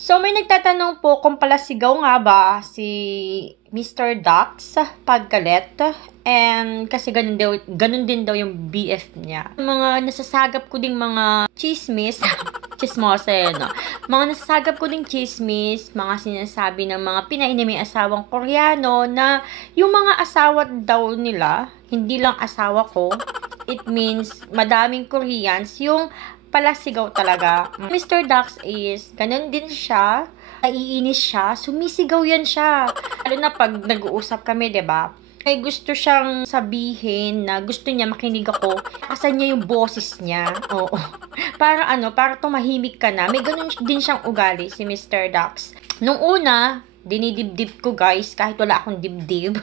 So, may nagtatanong po kung palasigaw nga ba si Mr. Dax paggalit. And kasi ganun din daw yung BF niya. Mga nasasagap ko ding mga chismis, chismose, no? Mga nasasagap ko ding chismis, mga sinasabi ng mga Pinay na may asawang Koreano na yung mga asawa daw nila, hindi lang asawa ko, it means madaming Koreans, yung palasigaw talaga. Mr. Dax is, ganun din siya, naiinis siya, sumisigaw yan siya. Lalo na pag nag-uusap kami, 'di ba? Ay gusto siyang sabihin na gusto niya makinig ako. Asan niya yung boses niya? Oo. Para tumahimik ka na. May ganun din siyang ugali si Mr. Dax. Nung una, dinidibdib ko guys, kahit wala akong dibdib.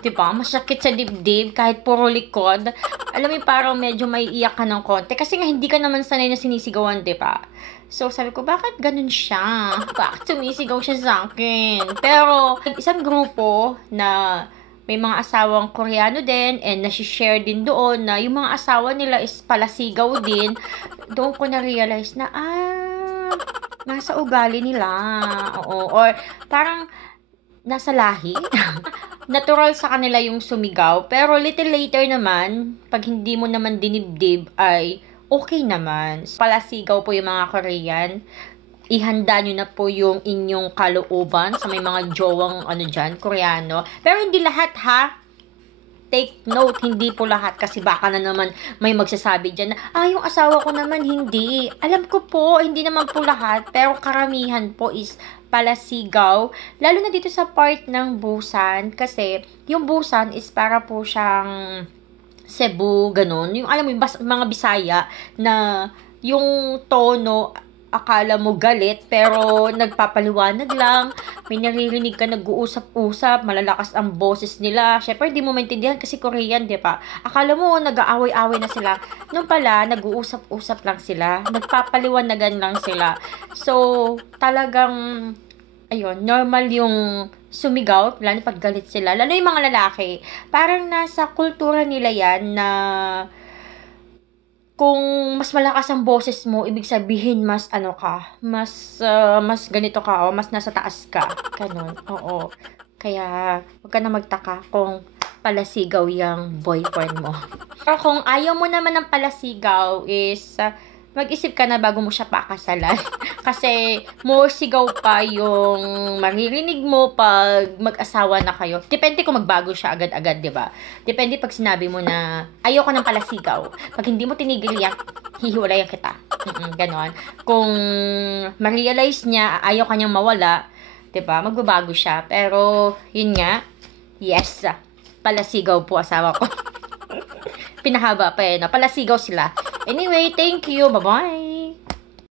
Diba? Masakit sa dibdib, kahit puro likod. Alam mo, parang medyo may iyak ka ng konti. Kasi nga, hindi ka naman sanay na sinisigawan, diba? So, sabi ko, bakit ganun siya? Bakit sumisigaw siya sa akin? Pero, isang grupo na may mga asawang Koreano din and nasi-share din doon na yung mga asawa nila is palasigaw din. Doon ko na-realize na, nasa ugali nila. Oo. Or, parang, nasa lahi. Natural sa kanila yung sumigaw. Pero little later naman, pag hindi mo naman dinibdib, ay okay naman. Palasigaw po yung mga Korean. Ihanda nyo na po yung inyong kalooban sa may mga jowang Koreano. Pero hindi lahat ha. Take note, hindi po lahat kasi baka na naman may magsasabi dyan na, yung asawa ko naman hindi. Alam ko po, hindi naman po lahat, pero karamihan po is palasigaw. Lalo na dito sa part ng Busan, kasi yung Busan is para po siyang Cebu, ganun. Yung alam mo, yung mga Bisaya na yung tono, akala mo galit, pero nagpapaliwanag lang. May naririnig ka nag-uusap-usap, malalakas ang boses nila. Syempre, hindi mo maintindihan kasi Korean, di ba? Akala mo, nag-aaway-away na sila. Nung pala, nag-uusap-usap lang sila. Nagpapaliwanagan lang sila. So, talagang, ayun, normal yung sumigaw, lalo pag galit sila. Lalo yung mga lalaki. Parang nasa kultura nila yan na kung mas malakas ang boses mo, ibig sabihin mas mas ganito ka, o mas nasa taas ka. Ganun, oo. Kaya, huwag ka na magtaka kung palasigaw yung boyfriend mo. Pero kung ayaw mo naman ng palasigaw is, mag-isip ka na bago mo siya pakasalan. Kasi, more sigaw pa yung maririnig mo pag mag-asawa na kayo. Depende kung magbago siya agad-agad, di ba? Depende pag sinabi mo na, ayoko ng palasigaw. Pag hindi mo tinigil yan, hihiwalayan kita. Ganon. Kung ma-realize niya, ayaw kanyang mawala, di ba? Magbabago siya. Pero, yun nga, yes, palasigaw po asawa ko. Pinahaba pa no? Palasigaw sila. Anyway, thank you. Bye-bye.